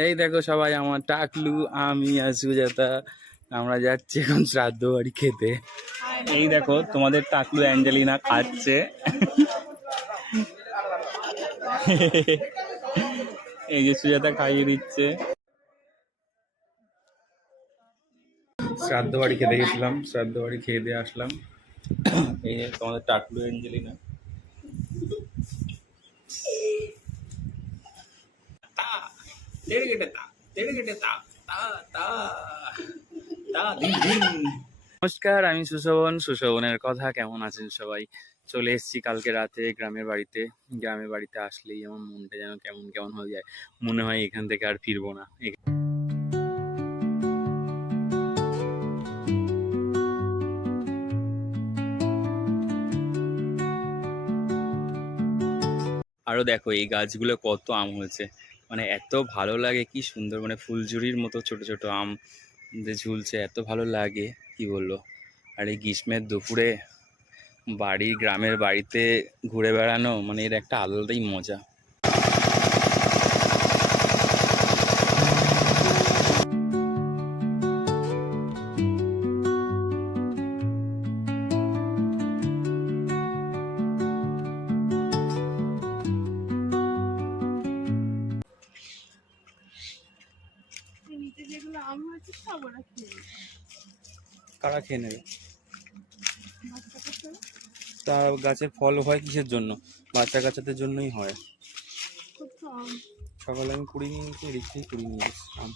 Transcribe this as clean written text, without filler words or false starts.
এই দেখো সবাই, আমার টাকলু, আমি আর সুজাতা আমরা যাচ্ছি এখন শ্রাদ্ধ বাড়ি খেতে। এই দেখো তোমাদের টাকলু অ্যাঞ্জেলিনা খাচ্ছে। এই যে সুজাতা খাইয়ে দিচ্ছে। শ্রাদ্ধ বাড়ি খেতে গেছিলাম, শ্রাদ্ধ বাড়ি খেয়ে দিয়ে আসলাম। এই যে তোমাদের টাকলু অ্যাঞ্জেলিনা। নমস্কার, আমি সুশোভন, সুশোভনের কথা। কেমন আছেন সবাই? চলে এসেছি কালকে রাতে গ্রামের বাড়িতে। গ্রামের বাড়িতে আসলেই আমার মনটা যেন কেমন কেমন হয়ে যায়, মনে হয় এখান থেকে আর ফিরবো না। আরো দেখো এই গাছগুলো কত আম হয়েছে, মানে এত ভালো লাগে, কি সুন্দর, মানে ফুলঝুরির মতো ছোট ছোট আম যে ঝুলছে, এত ভালো লাগে কি বললো। আর এই গ্রীষ্মের দুপুরে গ্রামের বাড়িতে ঘুরে বেড়ানো, মানে এর একটা আলাদাই মজা। কারা খেয়ে নেবে? তা গাছের ফল হয় কিসের জন্য? বাচ্চা কাচ্চাদের জন্যই হয়। সকালে আমি কুড়ি নিয়ে নিয়েছি, এদিক থেকে কুড়ি নিয়ে এসেছি আম।